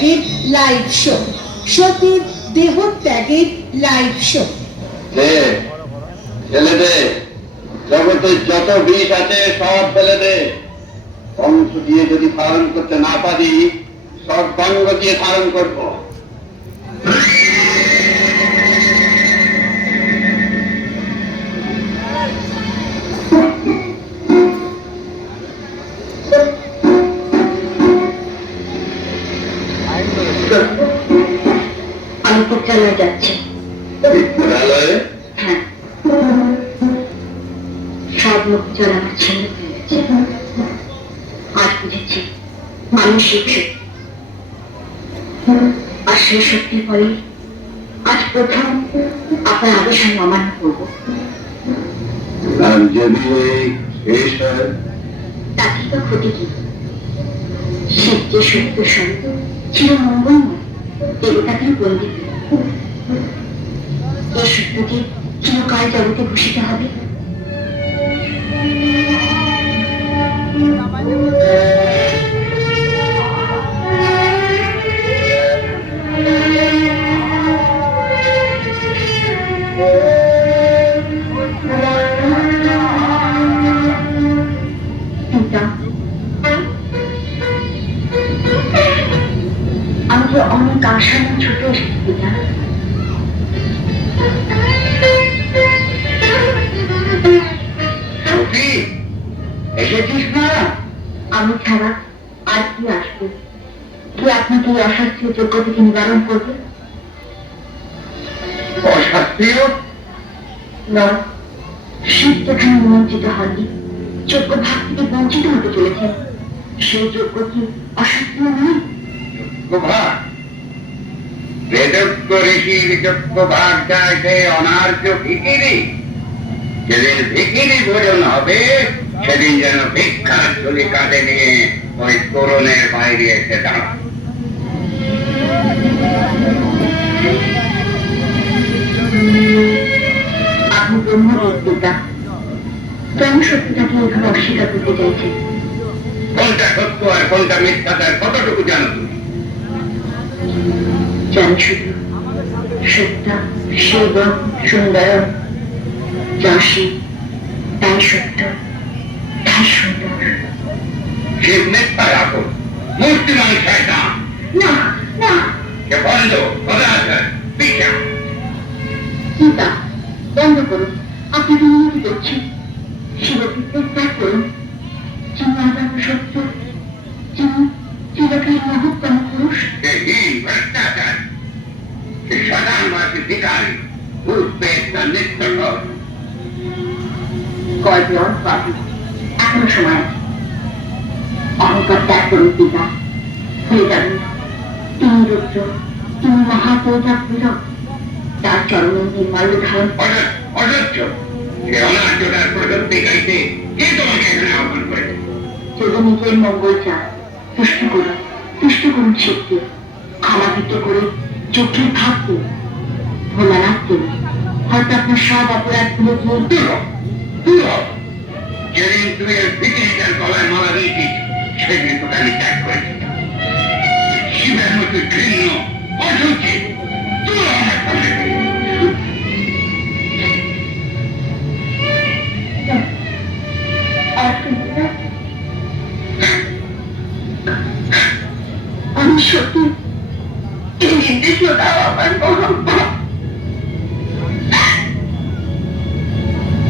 ত্যাগের live show, সতীর দেহ ত্যাগের লাইভ শো। ফেলে দে, জগতে যত বিষ আছে সব ফেলে দে। বংশ দিয়ে যদি ধারণ করতে না পারি, সব বঙ্গ দিয়ে ধারণ করবো। আমি বিদ্যালয়ে যাচ্ছি। বিদ্যালয়ে? হ্যাঁ, সব লোকজন আমার ছেলে ফেলেছে। আজ বুঝেছি মানসিক শক্তি, আর সেই শক্তির ফলে আজ প্রথম আপনার আদেশ আমি অমান্য করবো। আর যদি শেষ হয় তাকে তো ক্ষতি কি? সে যে সত্য সত্য ছিল মঙ্গলময়, দেবতাকে বন্দী এই সত্যকে চিরকাল জগতে ভূষিত হবে। আমি যে অনেক আশা নিয়ে ছুটে এসেছি পিতা। এসেছিস না? আমি ছাড়া আর কি আসবে? কি আপনাকে এই অশাস্ত্রীয় যোগ্য থেকে নিবারণ করবে? অশাস্ত্রীয় নয়, শিব যেখানে নিমন্ত্রিত হননি, যোগ্য ভাগ থেকে বঞ্চিত হতে চলেছেন, সেই যোগ্য কি অশাস্ত্রীয় নয়? ভাগ বেদজ্ঞ ঋষির যোগ্য ভাগ চাইতে অনার্য ভিখিরি। যেদিন ভিখিরি ভোজন হবে সেদিন যেন ভিক্ষার ঝুলি কাঁধে নিয়ে ওই তোরণের বাইরে এসে দাঁড়ায়। আপনি ব্রহ্মবিদ পিতা, কেন সত্যটাকে এখানে অস্বীকার করতে চাইছেন? কোনটা সত্য আর কোনটা মিথ্যা তার কতটুকু জানো তুমি? জানি শুধু সত্য, শিব, সুন্দর, যা শিব তাই সত্য, তাই সুন্দর। শিব মিথ্যার আপন, মূর্তিমান শয়তান। না না সে বন্ধ, সদাচার, পিছা। পিতা, বন্ধ করুন। আপনাকে অনুমতি করছি। শিবকে ত্যাগ করুন। যিনি আগাম সত্য, যিনি চিরকাল মহত্তম পুরুষ। সে হীন ভ্রষ্টাচার, সে শতাংবাসী ভিখারি, বুঝবে তার নিত্য কর। গল্পে অল্প আছে, এখনো সময় আছে। অহংকার ত্যাগ করুন পিতা, হয়ে যাবেন। তিনি রুদ্র, তিনি মহাপৌজাপ্রিয়, তার চরণে নির্মাল্য ধারণ। অসহ্য, সে অনার্যতার প্রশস্তি গাইতে কে তোমাকে এখানে আহ্বান করেছে? যদি নিজের মঙ্গল চান, তুষ্ট করুন শিবকে। ক্ষমাকৃত করে চোখের ভাব দিন, ভোলানাথ দিন। হয়তো আপনার সব অপরাধ ভুলে গিয়ে যেদিন তুমি এর ভিখিরিটার গলায় মালা দিয়েছিস সেদিন তোকে আমি ত্যাগ করেছি। শিবের মতো ঘৃণ্য, অসুচি তুই আমার সামনে থেকে। আমি সত্যি এই নির্দেশ দাও আমার মহাত্মা।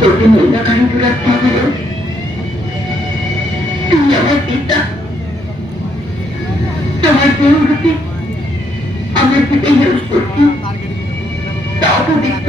তোকে নিন্দাকারী দুরাত্মা হলো তুমি আমার পিতা। তোমার দেহরূপে আমার পিতা হিরোজ করছি, তাও পবিত্র।